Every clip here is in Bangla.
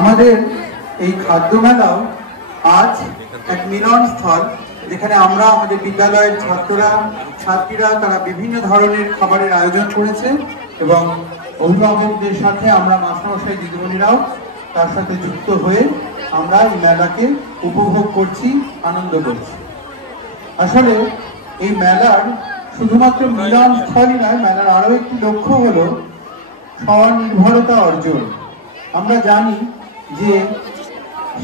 আমাদের এই খাদ্য মেলাও আজ এক মিলন স্থল, যেখানে আমরা আমাদের বিদ্যালয়ের ছাত্রীরা তারা বিভিন্ন ধরনের খাবারের আয়োজন করেছে এবং অভিভাবকদের সাথে আমরা মাস্টারমশাই দিদিমণিরাও তার সাথে যুক্ত হয়ে আমরা এই মেলাকে উপভোগ করছি, আনন্দ করছি। আসলে এই মেলার শুধুমাত্র মিলন স্থলই নয়, মেলার আরো একটি লক্ষ্য হলো স্বনির্ভরতা অর্জন। আমরা জানি যে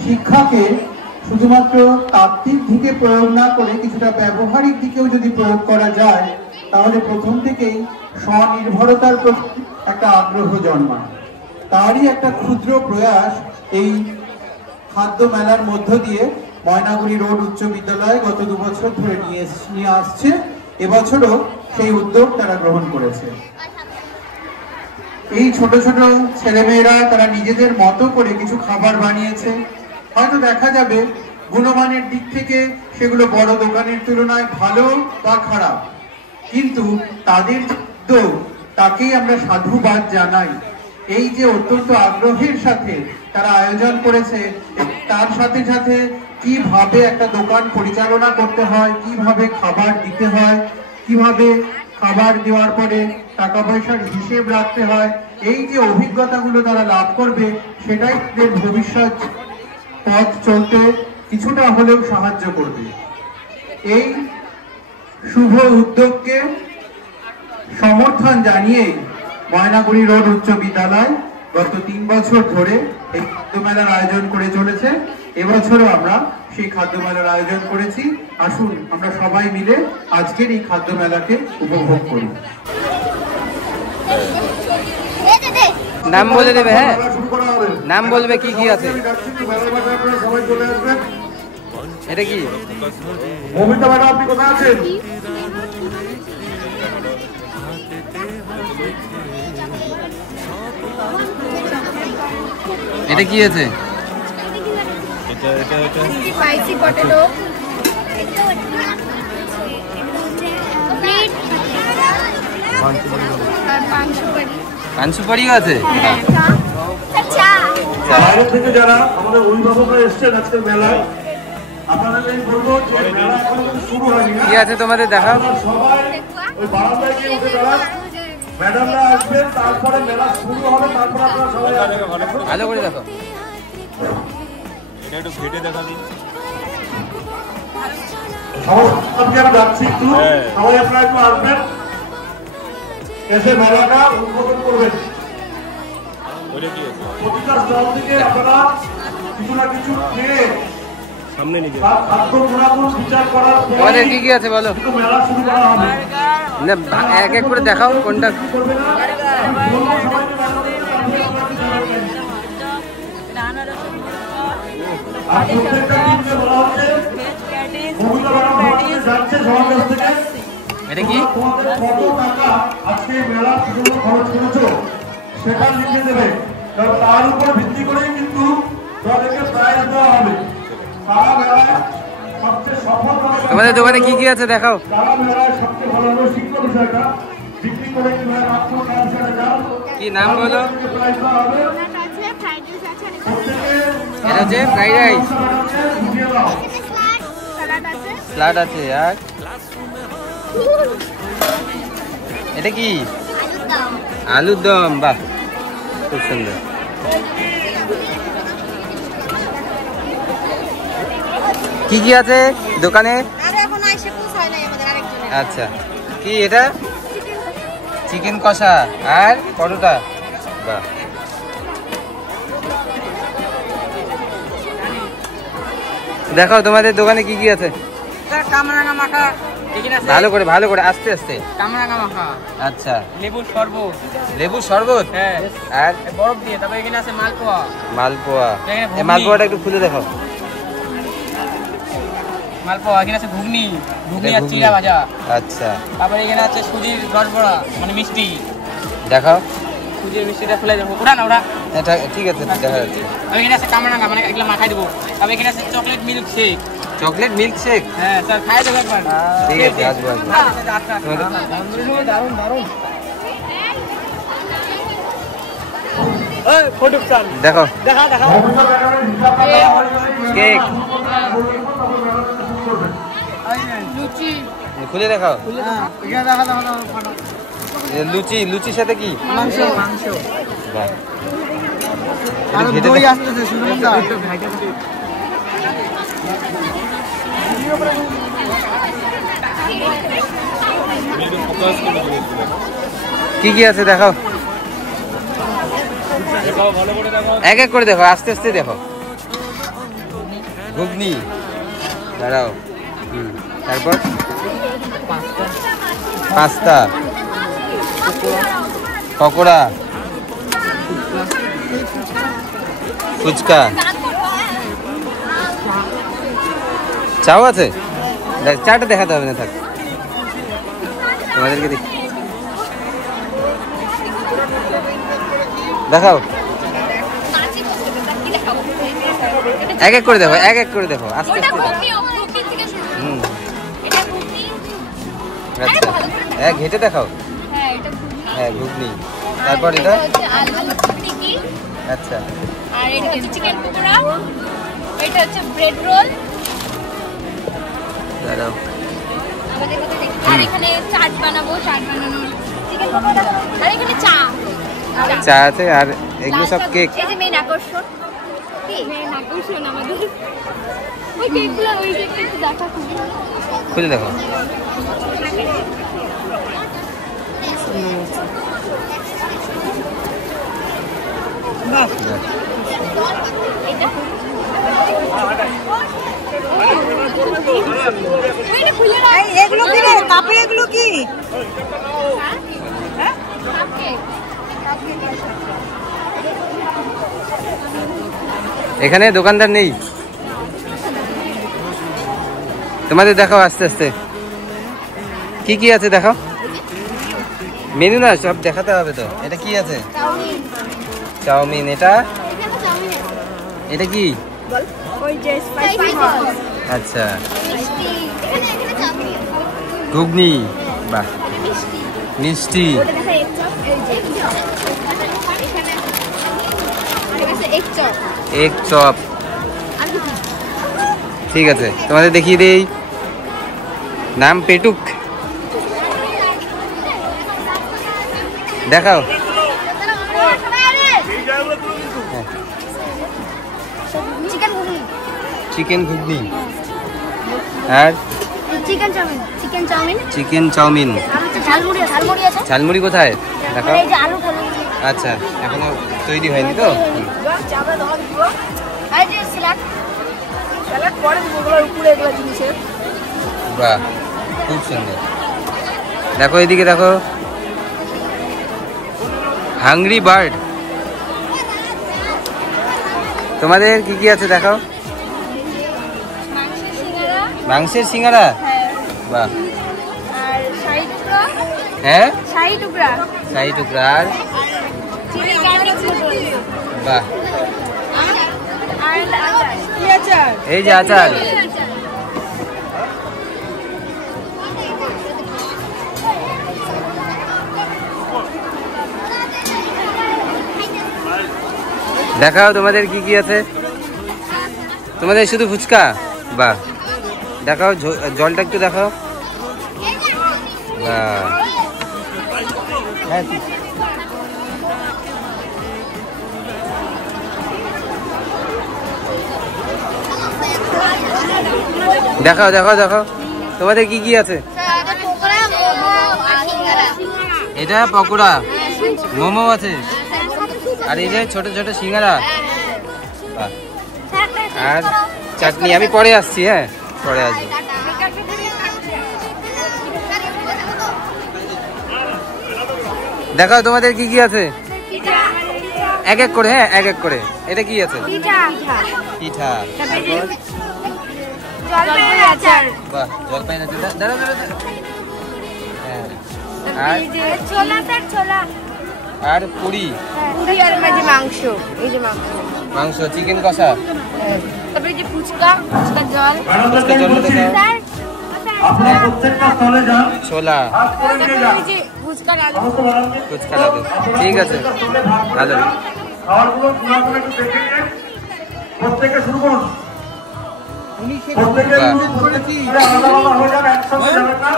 শিক্ষাকে শুধুমাত্র তাত্ত্বিক দিকে প্রয়োগ না করে কিছুটা ব্যবহারিক দিকেও যদি প্রয়োগ করা যায়, তাহলে প্রথম থেকেই স্বনির্ভরতার প্রতি একটা আগ্রহ জন্মায়। তারই একটা ক্ষুদ্র প্রয়াস এই খাদ্য মেলার মধ্য দিয়ে ময়নাগুড়ি রোড উচ্চ বিদ্যালয় গত 2 বছর ধরে নিয়ে আসছে। এবছরও সেই উদ্যোগ তারা গ্রহণ করেছে। এই ছোট ছোট ছেলেমেয়েরা তারা নিজেদের মতো করে কিছু খাবার বানিয়েছে। হয়তো দেখা যাবে গুণমানের দিক থেকে সেগুলো বড় দোকানের তুলনায় ভালো বা খারাপ, কিন্তু তাদের উদ্যোগ, তাকেই আমরা সাধুবাদ জানাই। এই যে অত্যন্ত আগ্রহের সাথে তারা আয়োজন করেছে, তার সাথে সাথে কিভাবে একটা দোকান পরিচালনা করতে হয়, কিভাবে খাবার দিতে হয়, কিভাবে খাবার দেওয়ার পরে টাকা পয়সার হিসেব রাখতে হয়, এই যে অভিজ্ঞতাগুলো তারা লাভ করবে, সেটাই তাদের ভবিষ্যৎ পথ চলতে কিছুটা হলেও সাহায্য করবে। এই শুভ উদ্যোগকে সমর্থন জানিয়ে ময়নাগুড়ি রোড উচ্চ বিদ্যালয় গত 3 বছর ধরে এই খাদ্য মেলার আয়োজন করে চলেছে। এবছরও আমরা সেই খাদ্য মেলার আয়োজন করেছি। আসুন আমরা সবাই মিলে আজকের এই খাদ্য মেলাকে উপভোগ করি। নাম বলে দেবে, হ্যাঁ নাম বলবে কি কি আছে। এটা কি মমিতা ম্যাডাম, আপনি কোথায় আছেন? এটা কি আছে? স্পাইসি পটেটো, পান সুপারিও আছে। বাইরে থেকে যারা আমাদের অভিভাবকরা এসছেন আজকের মেলায়, আপনাদের বলবো যে মেলা এখন শুরু হয়নি। কি আছে তোমাদের দেখাও। সবাই ওই বারান্দায় গিয়ে উঠে দাঁড়ান, ম্যাডামরা আসবেন, তারপরে মেলা শুরু হবে, তারপরে আপনারা সবাই ভালো করে দেখো। এটা একটু ঘেটে দেখা দিন। সবাইকে আমি ডাকছি একটু, সবাই আপনারা একটু আসবেন, এসে মেলাটা উদ্বোধন করবেন। প্রতিটা স্টল থেকে আপনারা কিছু না কিছু খেয়ে সামনে নিয়ে খাদ্য গুণাগুণ বিচার করার তোমাদের কি কি আছে বলো। মেলা শুরু করা হবে। না এক এক করে দেখাও কোনটা। এটা কি? আজকে মেলা জন্য খরচ করেছো সেটা লিখে দেবে, তার উপর ভিত্তি করেই কিন্তু তাদেরকে প্রাইজ দেওয়া হবে। সারা মেলায় সবচেয়ে সফল তোমাদের দোকানে কি কি আছে দেখাও। সারা মেলায় সবচেয়ে ভালো হলো শিক্ষা বিষয়টা, বিক্রি করে কিভাবে মাত্র কি নাম বলো? প্রাইজ দেওয়া হবে। এটা হচ্ছে ফ্রাইড রাইস, স্যালাড আছে। আর এটা কি? আলুর দম। বাহ, খুব সুন্দর। কি কি আছে দোকানে? আচ্ছা, কি এটা? চিকেন কষা আর পরোটা। বাহ, দেখাও তোমাদের দোকানে কি কি আছে। কামরাঙা মাখা, ভালো করে আস্তে আস্তে। কামরাঙা মাখা, আচ্ছা, লেবুর শরবত। লেবুর শরবত, হ্যাঁ, আর বরফ দিয়ে। তারপরে এখানে আছে মালপোয়া। এই মালপোয়াটা একটু খুলে দেখাও। মালপোয়া, এখানে আছে ঘুগনি আর চিড়া ভাজা। আচ্ছা, তারপরে এখানে আছে সুজির রসবড়া, মানে মিষ্টি। দেখাও সুজির মিষ্টিটা খুলে দেবো। ওরা না ওরা, এটা ঠিক আছে, দেখা যাচ্ছে। আমি এখানে আছে কামরাঙা, মানে এগুলো মাখাই দেবো। তারপরে এখানে আছে chocolate milk shake. Chocolate milk shake, হ্যাঁ স্যার, খাই দেবো একবার। ঠিক আছে, আসবো। দারুন দারুন। দেখো কেক খুলে দেখাও লুচি লুচির সাথে কি মাংস বাহ। আর একটু ঘেঁটে দই দেখ- আসতেছে সুন্দর ফোকাস করে দিয়েছিল কি কি আছে দেখাও দেখাও ভালো করে দেখাও এক এক করে দেখো আস্তে আস্তে দেখো ঘুগনি দাঁড়াও তারপর পাস্তা পকোড়া ফুচকা চাও আছে চাটা দেখাতে হবে না থাক তোমাদেরকে দেখি দেখাও এক এক করে দেখো এক এক করে দেখো আস্তে আস্তে দেখো। হুম আচ্ছা এক ঘেটে দেখাও হ্যাঁ ঘুগনি তারপর এটা আচ্ছা আর এটা হচ্ছে চিকেন পকোড়া, এটা হচ্ছে ব্রেড রোল, দাঁড়াও আমাদের কথা দেখি। আর এখানে চাট বানাবো, চাট বানানোর চিকেন পকোড়া, আর এখানে চা। চা আছে আর এগুলো সব কেক এই যে মেইন আকর্ষণ, কি মেইন আকর্ষণ আমাদের ওই কেকগুলো, ওই কেকটা একটু দেখা খুব খুলে দেখো এটা ওইটা খুলে রাখ। এগুলো কি রে কাপে এগুলো কি হ্যাঁ কাপকেক। এখানে দোকানদার নেই তোমাদের দেখাও আস্তে আস্তে কি কি আছে দেখাও মেনু না সব দেখাতে হবে তো এটা কি আছে চাউমিন, চাউমিন এটা এখানে চাউমিন আছে। এটা কি ওই যে স্পাইসি সস, আচ্ছা মিষ্টি, এখানে চাউমিন, ঘুগনি বাহ মিষ্টি, মিষ্টি ওটা দেখা এক চপ, এই যে এক চপ। এখানে এটা আছে এক চপ। এক চপ আর কি? ঠিক আছে তোমাদের দেখিয়ে দেই নাম পেটুক দেখাও চিকেন ঘুগনি, চিকেন ঘুগনি আর chicken chowmein, chicken chowmein, chicken chowmein আর হচ্ছে ঝালমুড়ি, ঝালমুড়ি আছে। ঝালমুড়ি কোথায় দেখাও আর এই যে আলু কলমি, আচ্ছা এখনো তৈরি হয়নি তো আর এই যে স্যালাড, স্যালাড পরে দিব ওগুলোর উপরে এগুলো জিনিসের বাহ খুব সুন্দর দেখো এদিকে দেখো হাংরি বার্ড তোমাদের কি কি আছে দেখাও মাংসের সিঙ্গারা, মাংসের সিঙ্গারা হ্যাঁ, বাহ আর শাহী টুকরা, হ্যাঁ শাহী টুকরা, শাহী টুকরা আর চিলি গার্লিক নুডলস, বাহ আর আচার, কি আচার এই যে আচার দেখাও তোমাদের কি কি আছে তোমাদের শুধু ফুচকা বাহ দেখাও জলটা একটু দেখাও বাহ হ্যাঁ ঠিক। দেখাও দেখাও দেখাও তোমাদের কি কি আছে পকোড়া, মোমো, আর সিঙ্গারা, এটা পকোড়া মোমো আছে আর এই যে ছোট ছোট সিঙ্গারা বাহ। আর চাটনি আমি পরে আসছি হ্যাঁ পরে আসবো দেখাও তোমাদের কি কি আছে এক এক করে হ্যাঁ এক এক করে এটা কি আছে পিঠা তারপর জলপাইয়ের আচার, বাহ জলপাই আছে দাঁড়া দাঁড়া দাঁড়া। হ্যাঁ আর ছোলা স্যার, ছোলা, আর পুরি পুরি আর মাঝে মাংস এই যে মাংস মাংস চিকেন কষা তারপরে যে ফুচকা, ফুচকা জল, ফুচকা জলটা দেখাও স্যার আপনারা প্রত্যেকটা স্থলে যান, ছোলা হাত করে নিয়ে যান। ফুচকা আলু, সমস্ত বানানকে ফুচকা লাদু ঠিক আছে ভালো খাবারগুলো পুরো করে একটু দেখে নিয়ে প্রত্যেকে শুরু করুন। প্রত্যেকে আলাদা আলাদা হয়ে যান, একসঙ্গে যাবেন না,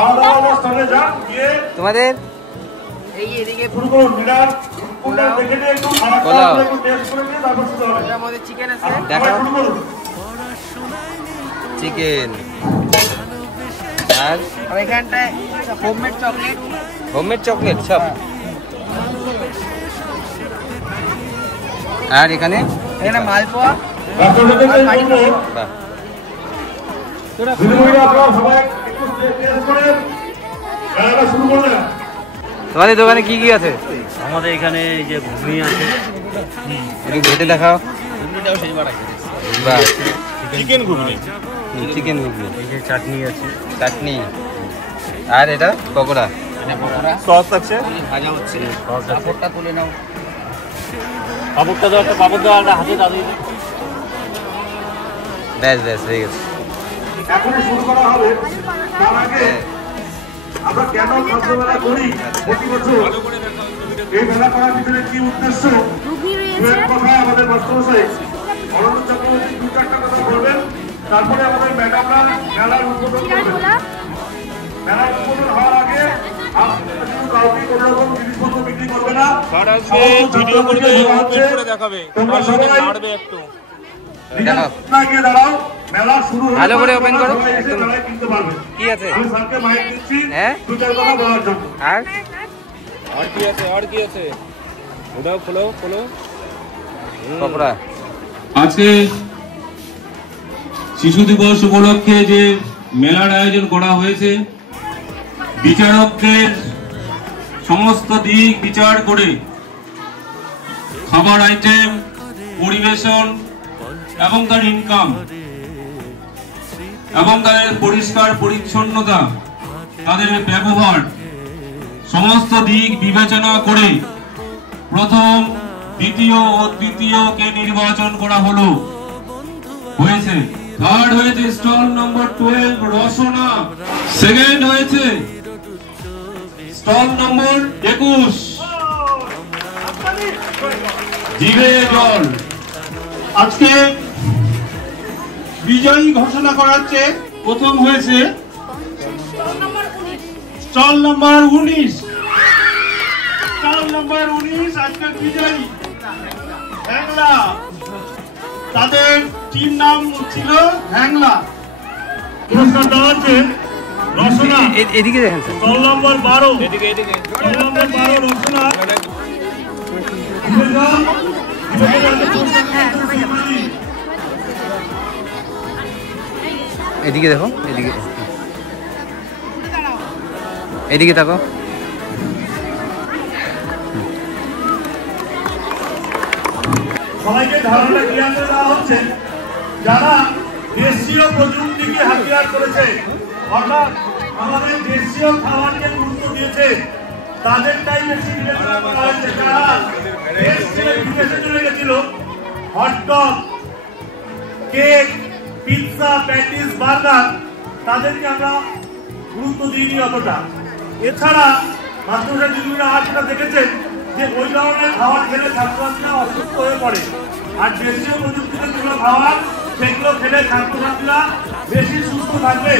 আলাদা আলাদা স্থানে যান, গিয়ে তোমাদের এই এদিকে শুরু করুন। লিডার দেখে নিয়ে একটু খাবারটা একটু টেস্ট করে নিয়ে তারপর শুরু হবে। আমাদের চিকেন আছে, দেখাও শুরু করুন। চিকেন আর এখানটায় হোমমেড চকলেট, হোমমেড চকলেট সব। আর এখানে এখানে মালপোয়া। বাহ, তোমাদের দোকানে কি কি আছে? আমাদের এখানে এই যে ঘুগনি আছে, একটু ঘেটে দেখাও। বাহ, চিকেন ঘুগনি, চিকেন ঘুগনি, এই যে চাটনি আছে, চাটনি, আর এটা পকোড়া, সস আছে, ভাজা হচ্ছে, সস আছে। পাঁপড়টা তুলে নাও। পাপড়টা দাও, একটা পাপড় দাও, একটা হাতে দাও। ব্যাস ব্যাস হয়ে গেছে। এখনই শুরু করা হবে। তার আগে আমরা কেন খাদ্যমেলা করি প্রতি বছর, এই মেলা করার পিছনে কি উদ্দেশ্য, দুয়ের কথায় আমাদের মাস্টারমশাই অরবিন্দ চক্রবর্তী 2-4টা কথা বলবেন, তারপরে আমাদের ম্যাডামরা মেলার উদ্বোধন করবেন। মেলার উদ্বোধন হওয়ার আগে আপনারা শুধু কাউকে কোনো রকম জিনিসপত্র বিক্রি করবে না, ভিডিও করে দেখাবে, তোমরা সবাই দেখাও। গিয়ে দাঁড়াও, মেলা শুরু হলে ভালো করে ওপেন করো। সবাই এসে মেলায় কিনতে পারবে। কি আছে? আমি স্যারকে মাইক দিচ্ছি হ্যাঁ? 2-4 কথা বলার জন্য। আর আর কি আছে, আর কি আছে, ওটাও খোলো খোলো। পকোড়া। আজকে শিশু দিবস উপলক্ষে যে মেলার আয়োজন করা হয়েছে, বিচারকদের সমস্ত দিক বিচার করে খাবার আইটেম, পরিবেশন এবং তার ইনকাম এবং তাদের পরিষ্কার পরিচ্ছন্নতা, তাদের ব্যবহার সমস্ত দিক বিবেচনা করে প্রথম, দ্বিতীয় ও তৃতীয়কে নির্বাচন করা হয়েছে। থার্ড হয়েছে স্টল নম্বর 12 রসনা, সেকেন্ড হয়েছে স্টল নম্বর 21 জিভে জল। আজকে বিজয়ী ঘোষণা করা হচ্ছে। প্রথম হয়েছে স্টল নম্বর 19, স্টল নম্বর 19 আজকের বিজয়ী হ্যাংলা। তাদের টিম নাম ছিল হ্যাংলা। পুরস্কার দেওয়া হচ্ছে রসনা, এদিকে দেখেন স্যার। স্টল নম্বর 12, এদিকে এদিকে স্টল নম্বর 12 রসনা। এদিকে দেখো, এদিকে, এদিকে থাকো। সবাইকে ধারণা জ্ঞান দেওয়া হচ্ছে, যারা দেশীয় প্রযুক্তিকে হাতিয়ার করেছে, অর্থাৎ আমাদের দেশীয় খাবারকে গুরুত্ব দিয়েছে, তাদেরটাই বেশি বিবেচনা করা হচ্ছে। যারা দেশ ছেড়ে বিদেশে চলে গেছিল, hot dog, cake, pizza, patties, burger, তাদেরকে আমরা গুরুত্ব দিইনি অতটা। এছাড়া মাস্টাররা দিদিরা আর যেটা দেখেছেন যে ওই ধরনের খাবার খেলে ছাত্রছাত্রীরা অসুস্থ হয়ে পড়ে, আর দেশীয় প্রযুক্তিতে যেগুলো খাবার সেগুলো খেলে ছাত্রছাত্রীরা বেশি সুস্থ থাকবে।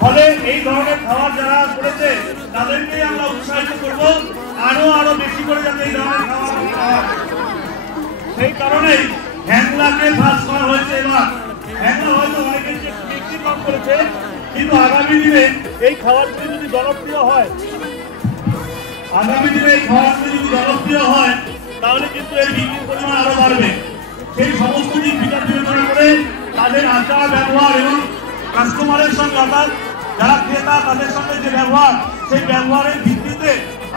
ফলে এই ধরনের খাবার যারা করেছে তাদেরকেই আমরা উৎসাহিত করব আরো বেশি করে, যাতে এই ধরনের খাবার খাওয়া। সেই কারণেই হ্যাংলাকে ফার্স্ট করা হয়েছে। এবার হ্যাংলা হয়তো অনেকের বিক্রি কম করেছে, কিন্তু আগামী দিনে এই খাবারগুলি যদি জনপ্রিয় হয়, তাহলে কিন্তু এই বিক্রির পরিমাণ আরো বাড়বে। সেই সমস্ত দিক বিচার বিবেচনা করে তাদের আচার ব্যবহার এবং কাস্টমারের সঙ্গে, অর্থাৎ যারা ক্রেতা তাদের সঙ্গে যে ব্যবহার, সেই ব্যবহারের ভিত্তিতে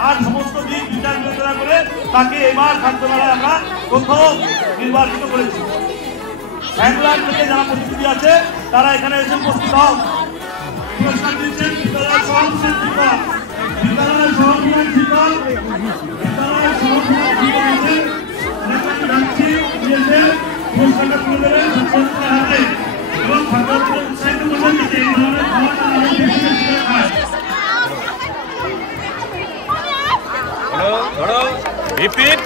আর সমস্ত দিক বিচার বিবেচনা করে তাকে এবার খাদ্যমেলায় আমরা প্রথম নির্বাচিত করেছি। হ্যাংলার থেকে যারা প্রতিনিধি আছে তারা এখানে এসে উপস্থিত হন। পুরস্কার দিচ্ছেন বিদ্যালয়ের সভাপতি শিক্ষক, বিদ্যালয়ের সভাপতি শিক্ষক, বিদ্যালয়ের সভাপতি শিক্ষক আছেন, যাচ্ছি দিয়েছে পুরস্কারটা তুলে দেবেন ছাত্রছাত্রীদের হাতে এবং ছাত্রছাত্রীদের উৎসাহিত করবেন যে এই ধরনের খাবারটা আরো বেশি বেশি করে খায়। ধরো রিপিট